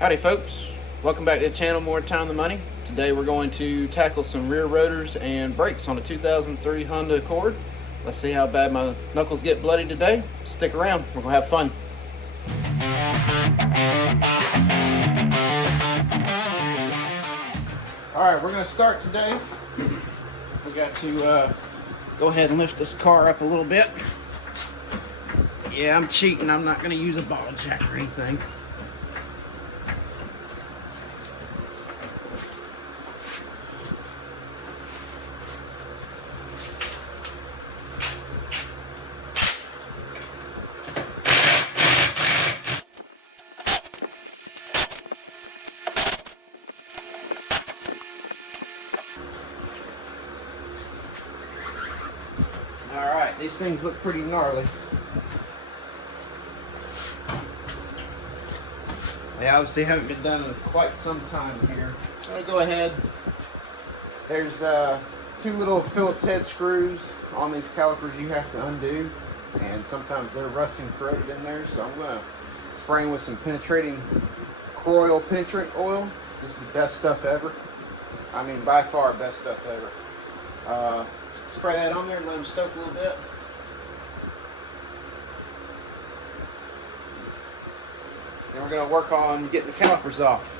Howdy folks, welcome back to the channel More Time Than Money. Today we're going to tackle some rear rotors and brakes on a 2003 Honda Accord. Let's see how bad my knuckles get bloody today. Stick around, we're going to have fun. Alright, we're going to start today. We got to go ahead and lift this car up a little bit. Yeah, I'm cheating, I'm not going to use a bottle jack or anything. Alright, these things look pretty gnarly. They obviously haven't been done in quite some time here. I'm going to go ahead. There's two little Phillips head screws on these calipers you have to undo. And sometimes they're rusting corroded in there. So I'm going to spray them with some penetrating Croyle penetrant oil. This is the best stuff ever. I mean, by far best stuff ever. Spray that on there and let them soak a little bit. Then we're going to work on getting the calipers off.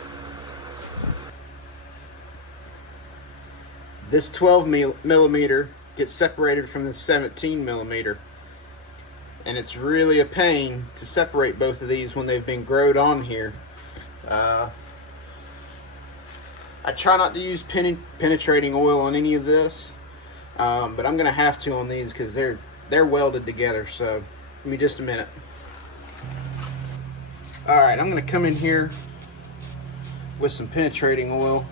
This 12 millimeter gets separated from the 17 millimeter. And it's really a pain to separate both of these when they've been growed on here. I try not to use penetrating oil on any of this. But I'm going to have to on these because they're welded together. So give me just a minute. Alright, I'm going to come in here with some penetrating oil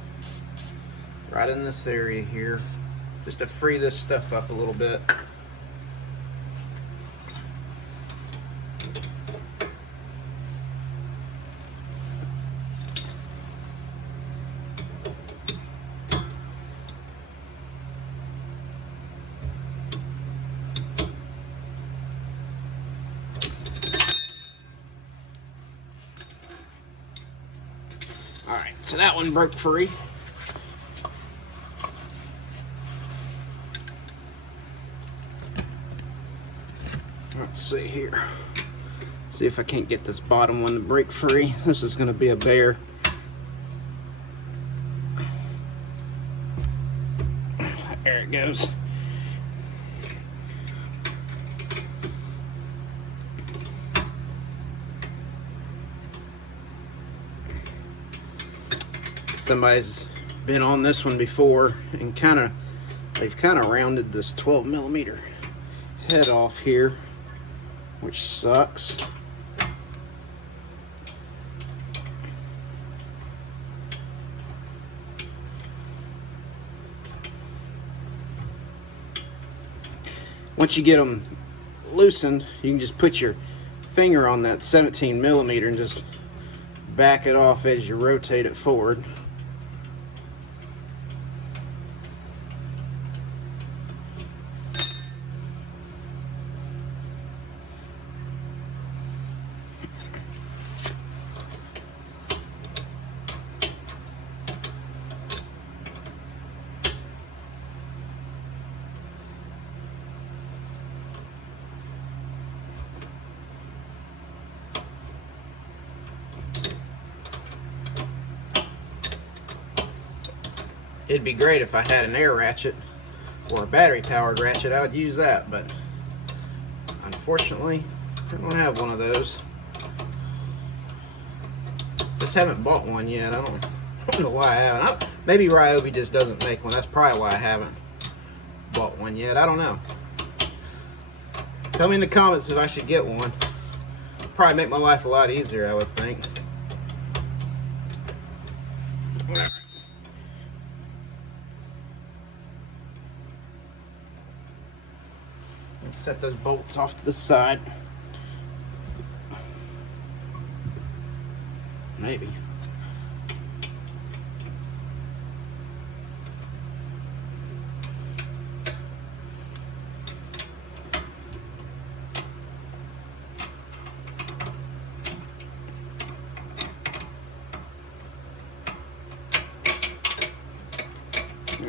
right in this area here just to free this stuff up a little bit. Alright, so that one broke free. Let's see here. See if I can't get this bottom one to break free. This is going to be a bear. There it goes. Somebody's been on this one before and they've kind of rounded this 12 millimeter head off here, which sucks. Once you get them loosened, you can just put your finger on that 17 millimeter and just back it off as you rotate it forward. It'd be great if I had an air ratchet or a battery powered ratchet. I would use that, but unfortunately I don't have one of those. Just haven't bought one yet. I don't know why I haven't. Maybe Ryobi just doesn't make one. That's probably why I haven't bought one yet. I don't know. Tell me in the comments if I should get one. Probably make my life a lot easier, I would think. Let's set those bolts off to the side. Maybe.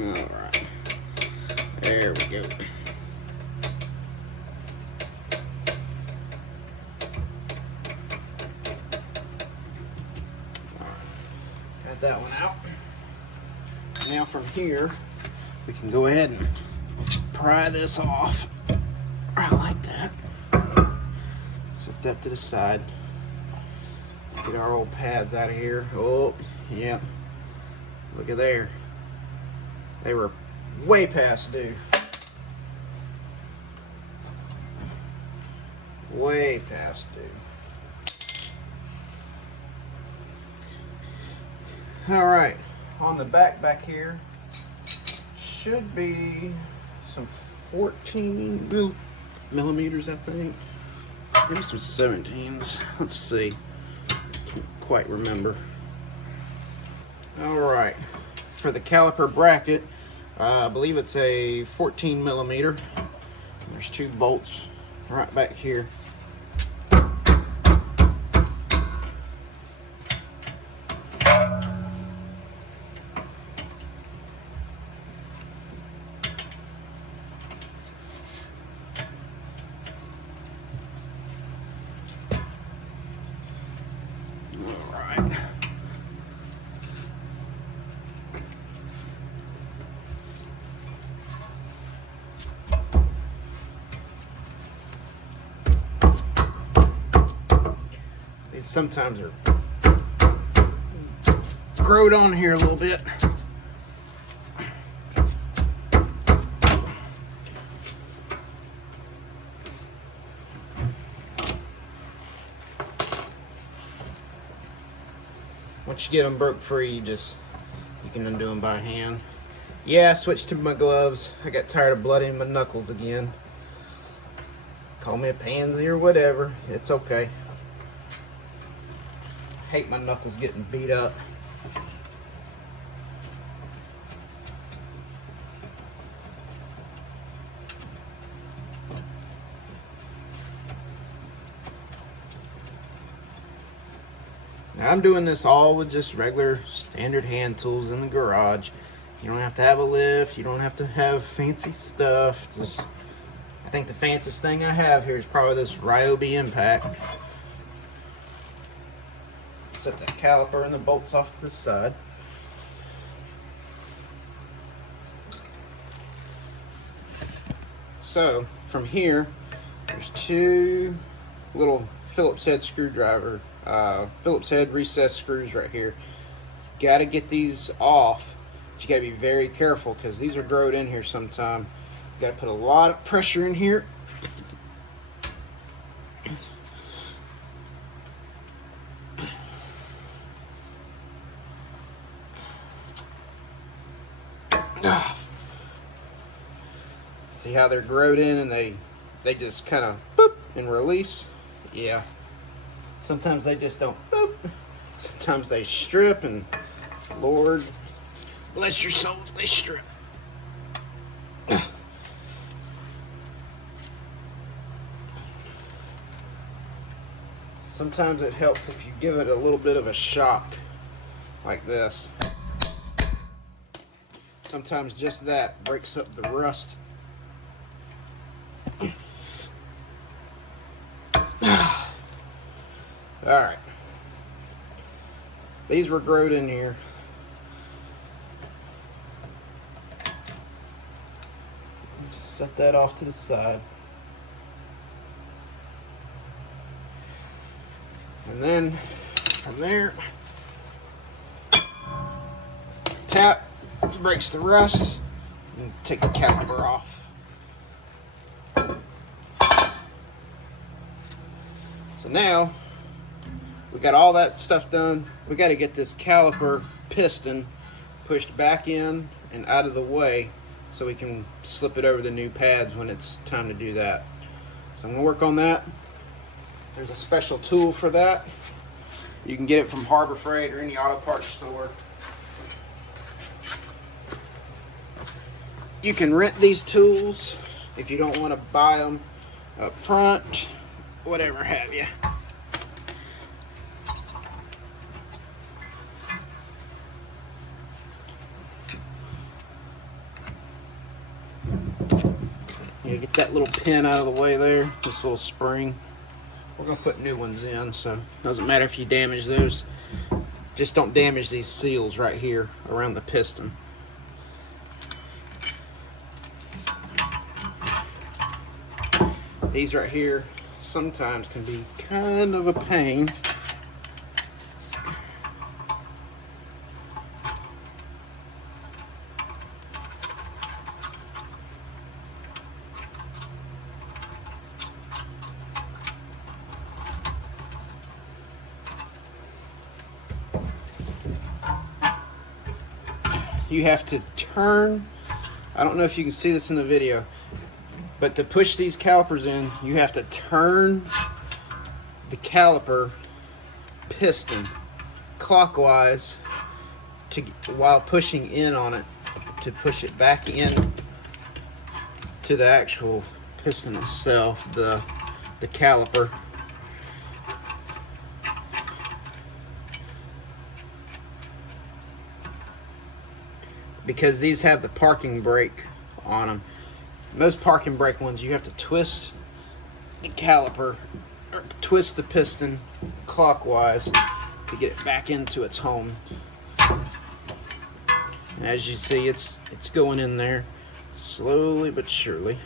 Alright. There we go. Got that one out. Now from here, we can go ahead and pry this off. I like that. Set that to the side. Get our old pads out of here. Oh, yeah. Look at there. They were way past due. Way past due. All right, on the back here should be some 14 millimeters, I think. Maybe some 17s. Let's see. Can't quite remember. All right, for the caliper bracket, I believe it's a 14 millimeter. There's 2 bolts right back here. These sometimes are growed on here a little bit. Once you get them broke free, you can undo them by hand. Yeah, I switched to my gloves. I got tired of bloodying my knuckles again. Call me a pansy or whatever. It's okay. I hate my knuckles getting beat up. Now I'm doing this all with just regular standard hand tools in the garage. You don't have to have a lift. You don't have to have fancy stuff. I think the fanciest thing I have here is probably this Ryobi impact. Set the caliper and the bolts off to the side. So from here, there's 2 little Phillips head screwdriver, Phillips head recessed screws right here. Got to get these off. But you got to be very careful because these are growed in here sometime. Got to put a lot of pressure in here. See how they're growed in and they just kind of boop and release? Yeah. Sometimes they just don't boop. Sometimes they strip, and Lord bless your soul if they strip. Sometimes it helps if you give it a little bit of a shock like this. Sometimes just that breaks up the rust. Alright. These were growed in here. Just set that off to the side. And then from there, tap, breaks the rust, and take the caliper off. So now we got all that stuff done. We got to get this caliper piston pushed back in and out of the way so we can slip it over the new pads when it's time to do that. So I'm going to work on that. There's a special tool for that. You can get it from Harbor Freight or any auto parts store. You can rent these tools if you don't want to buy them up front, whatever have you. Yeah, get that little pin out of the way there, this little spring. We're gonna put new ones in, so it doesn't matter if you damage those. Just don't damage these seals right here around the piston. These right here sometimes can be kind of a pain. You have to turn, I don't know if you can see this in the video, but to push these calipers in, you have to turn the caliper piston clockwise while pushing in on it to push it back in to the actual piston itself, the caliper. Because these have the parking brake on them. Most parking brake ones, you have to twist the caliper, or twist the piston clockwise to get it back into its home. And as you see, it's going in there slowly but surely.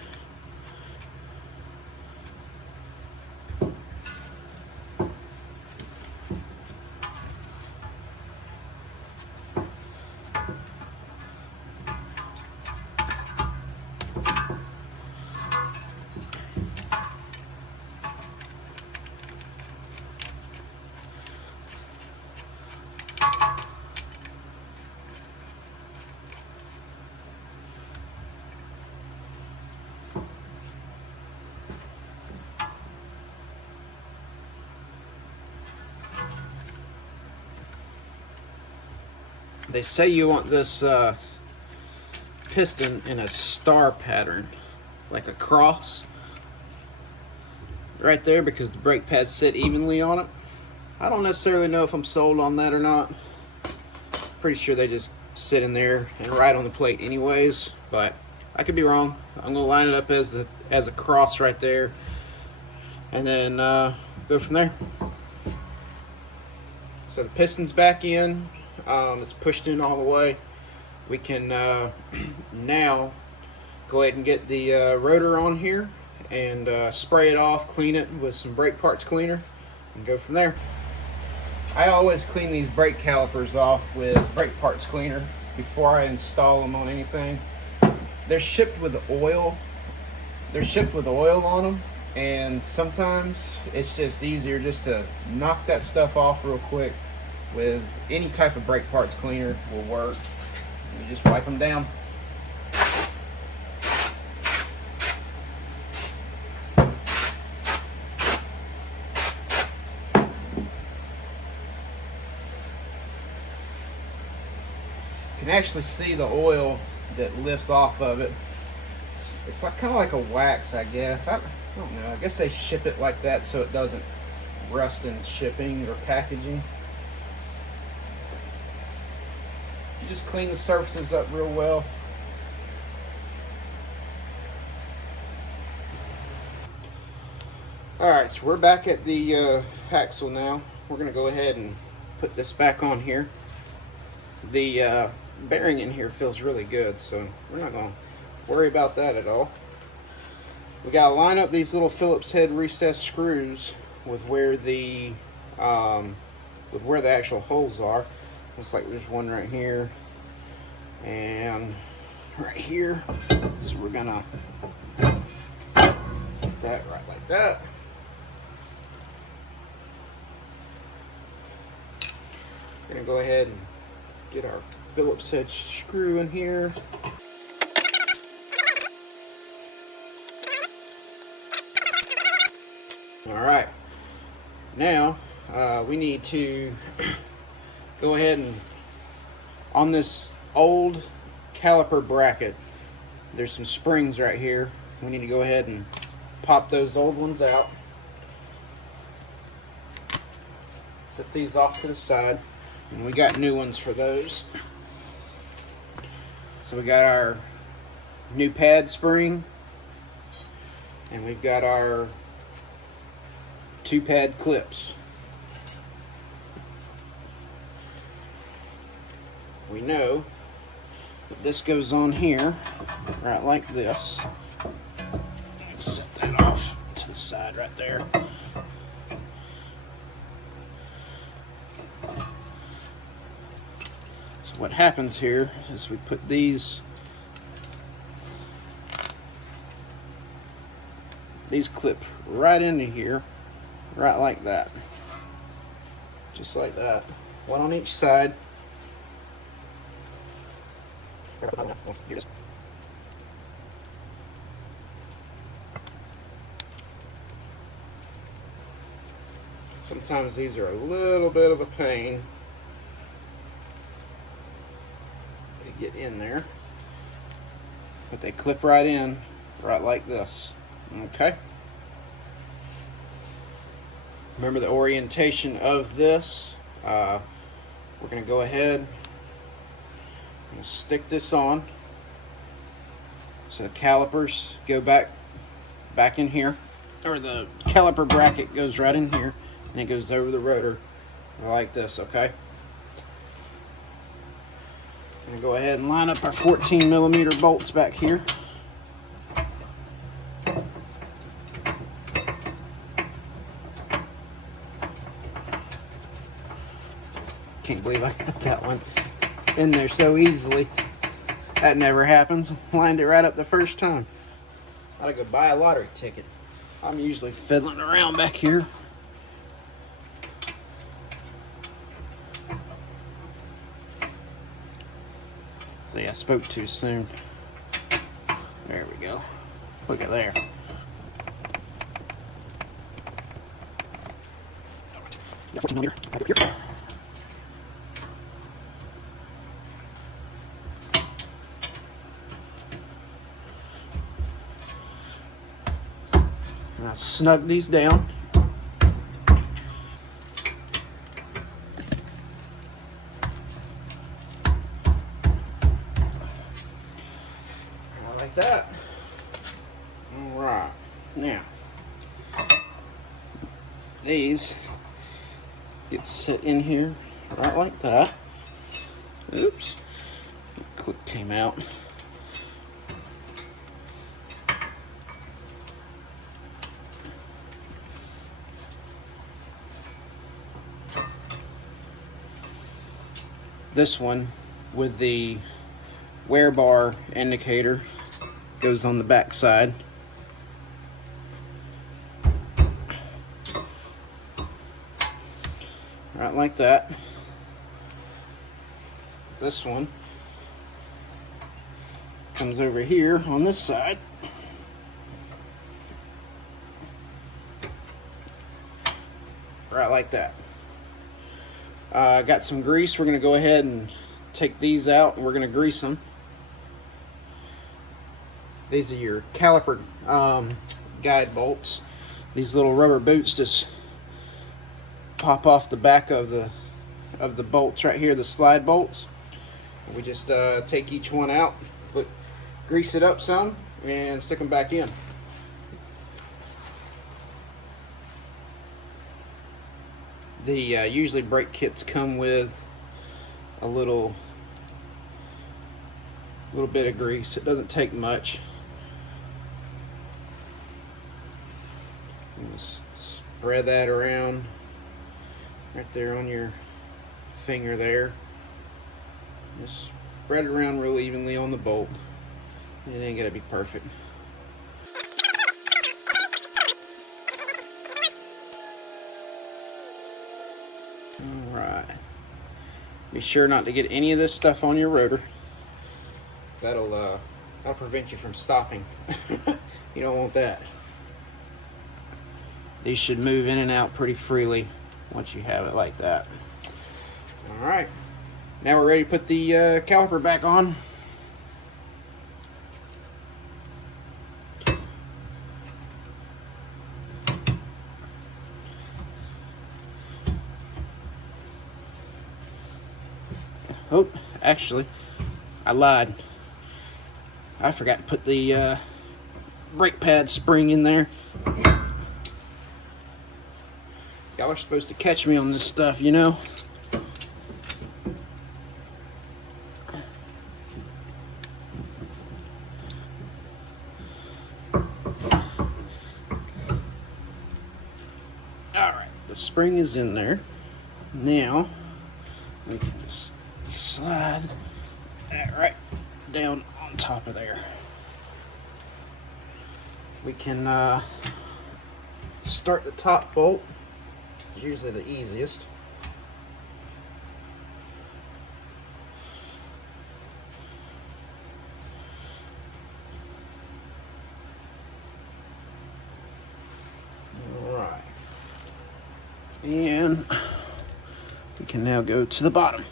They say you want this piston in a star pattern, like a cross right there, because the brake pads sit evenly on it. I don't necessarily know if I'm sold on that or not. Pretty sure they just sit in there and right on the plate anyways, but I could be wrong. I'm gonna line it up as a cross right there, and then go from there. So the piston's back in. It's pushed in all the way. We can now go ahead and get the rotor on here and spray it off, clean it with some brake parts cleaner, and go from there. I always clean these brake calipers off with brake parts cleaner before I install them on anything. They're shipped with oil. They're shipped with oil on them, and sometimes it's just easier just to knock that stuff off real quick with any type of brake parts cleaner will work. You just wipe them down. You can actually see the oil that lifts off of it. It's like kind of like a wax, I guess. I don't know. I guess they ship it like that so it doesn't rust in shipping or packaging. You just clean the surfaces up real well. Alright, so we're back at the axle now. We're going to go ahead and put this back on here. The bearing in here feels really good, so we're not going to worry about that at all. We got to line up these little Phillips head recessed screws with where the actual holes are. Looks like there's one right here and right here. So we're gonna put that right like that. We're gonna go ahead and get our Phillips head screw in here. All right, now we need to go ahead and, on this old caliper bracket, there's some springs right here. We need to go ahead and pop those old ones out. Set these off to the side, and we got new ones for those. So we got our new pad spring And we've got our 2-pad clips. We know that this goes on here, right like this. Let's set that off to the side right there. So what happens here is we put these clip right into here, right like that. Just like that. One on each side. Sometimes these are a little bit of a pain to get in there, but they clip right in, right like this. Okay. Remember the orientation of this. We're going to go ahead and stick this on so the calipers go back in here, or the caliper bracket goes right in here, and it goes over the rotor like this. Okay. I'm going to go ahead and line up our 14mm bolts back here. Can't believe I got that one in there so easily. That never happens. Lined it right up the first time. Gotta go buy a lottery ticket. I'm usually fiddling around back here. See, I spoke too soon. There we go. Look at there. Now snug these down. Like that. All right. Now, these get set in here right like that. Oops. Clip came out. This one with the wear bar indicator goes on the back side. Right like that. This one comes over here on this side. Right like that. Got some grease. We're going to go ahead and take these out and we're going to grease them. These are your caliper guide bolts. These little rubber boots just pop off the back of the bolts right here, the slide bolts. We just take each one out, grease it up some, and stick them back in. The usually brake kits come with a little bit of grease. It doesn't take much. Just spread that around right there on your finger there. Just spread it around real evenly on the bolt. It ain't gotta be perfect. Alright. Be sure not to get any of this stuff on your rotor. That'll prevent you from stopping. You don't want that. These should move in and out pretty freely once you have it like that. Alright. Now we're ready to put the caliper back on. Oh, actually, I lied. I forgot to put the brake pad spring in there. Y'all are supposed to catch me on this stuff, you know? Alright, the spring is in there. Now, we can just slide that right down on top of there. We can start the top bolt. It's usually the easiest. Alright. And we can now go to the bottom.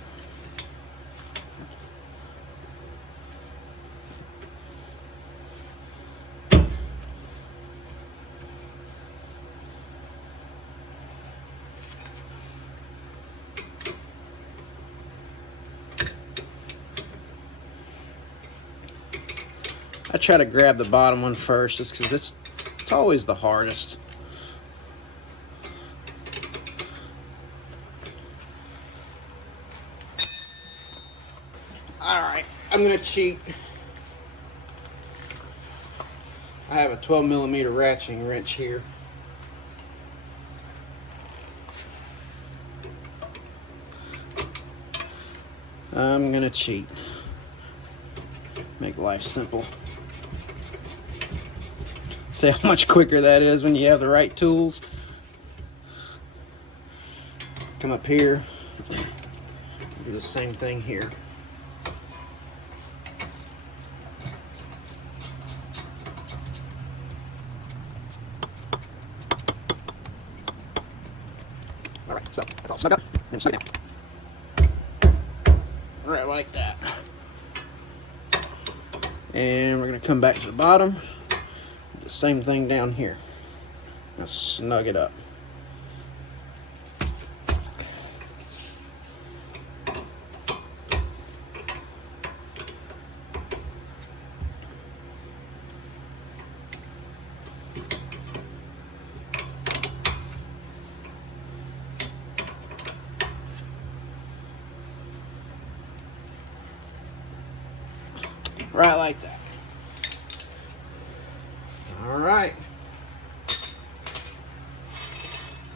I try to grab the bottom one first just because it's always the hardest. Alright, I'm going to cheat. I have a 12mm ratcheting wrench here. I'm going to cheat. Make life simple. See how much quicker that is when you have the right tools. Come up here, do the same thing here. All right, so that's all snug up and snug down. Right like that. And we're gonna come back to the bottom. The same thing down here. Now snug it up. Right like that. All right.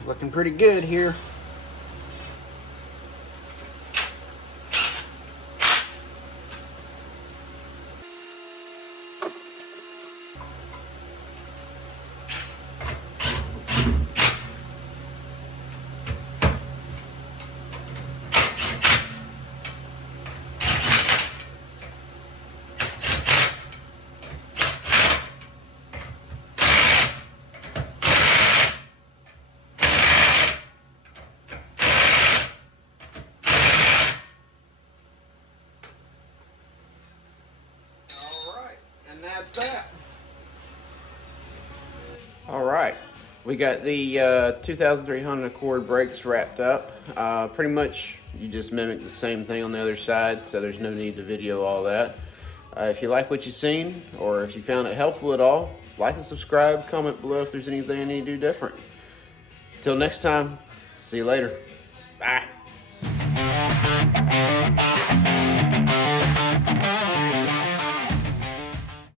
Looking pretty good here. And that's that. All right, we got the 2003 Honda Accord brakes wrapped up. Pretty much you just mimic the same thing on the other side, so there's no need to video all that. If you like what you've seen, or if you found it helpful at all, like and subscribe, comment below if there's anything I need to do different. Till next time, see you later. Bye.